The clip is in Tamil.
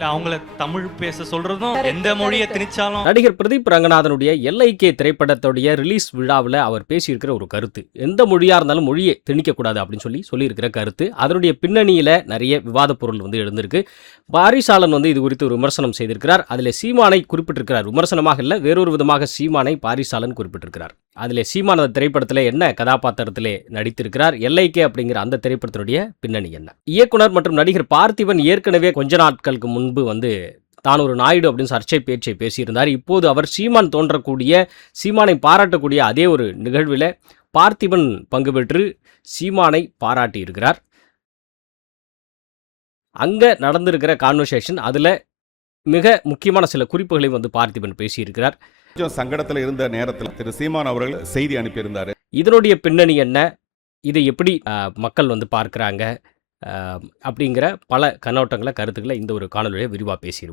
இல்ல அவங்கள தமிழ் பேச சொல்றதும் எந்த மொழியை திணிச்சாலும். நடிகர் பிரதீப் ரங்கநாதனுடைய எல்ஐகே திரைப்படத்துடைய ரிலீஸ் விழாவில் அவர் பேசியிருக்கிற ஒரு கருத்து, எந்த மொழியா இருந்தாலும் மொழியை திணிக்கக்கூடாது அப்படின்னு சொல்லியிருக்கிற கருத்து, அதனுடைய பின்னணியில நிறைய விவாத பொருள் எழுந்திருக்கு. பாரிசாலன் இது குறித்து ஒரு விமர்சனம் செய்திருக்கிறார். அதில் சீமானை குறிப்பிட்டிருக்கிறார். விமர்சனமாக இல்லை, வேறொரு விதமாக சீமானை பாரிசாலன் குறிப்பிட்டிருக்கிறார். அதில் சீமான திரைப்படத்தில் என்ன கதாபாத்திரத்திலே நடித்திருக்கிறார், எல்ஐகே அப்படிங்கிற அந்த திரைப்படத்தினுடைய பின்னணி என்ன? இயக்குனர் மற்றும் நடிகர் பார்த்திபன் ஏற்கனவே கொஞ்ச நாட்களுக்கு முன்பு தான் ஒரு நாயுடு அப்படின்னு சர்ச்சை பேச்சை பேசியிருந்தார். இப்போது அவர் சீமான் தோன்றக்கூடிய, சீமானை பாராட்டக்கூடிய அதே ஒரு நிகழ்வில் பார்த்திபன் பங்கு பெற்று சீமானை பாராட்டி இருக்கிறார். அங்க நடந்திருக்கிற கான்வர்சேஷன், அதுல மிக முக்கியமான சில குறிப்புகளை பார்த்திபன் பேசியிருக்கிறார். கொஞ்சம் சங்கடத்தில் இருந்த நேரத்தில் திரு சீமான் அவர்கள் செய்தி அனுப்பியிருந்தார். இதனுடைய பின்னணி என்ன, இதை எப்படி மக்கள் பார்க்குறாங்க அப்படிங்கிற பல கண்ணோட்டங்களை, கருத்துக்களை இந்த ஒரு காணொலியை விரிவாக பேசிடுவோம்.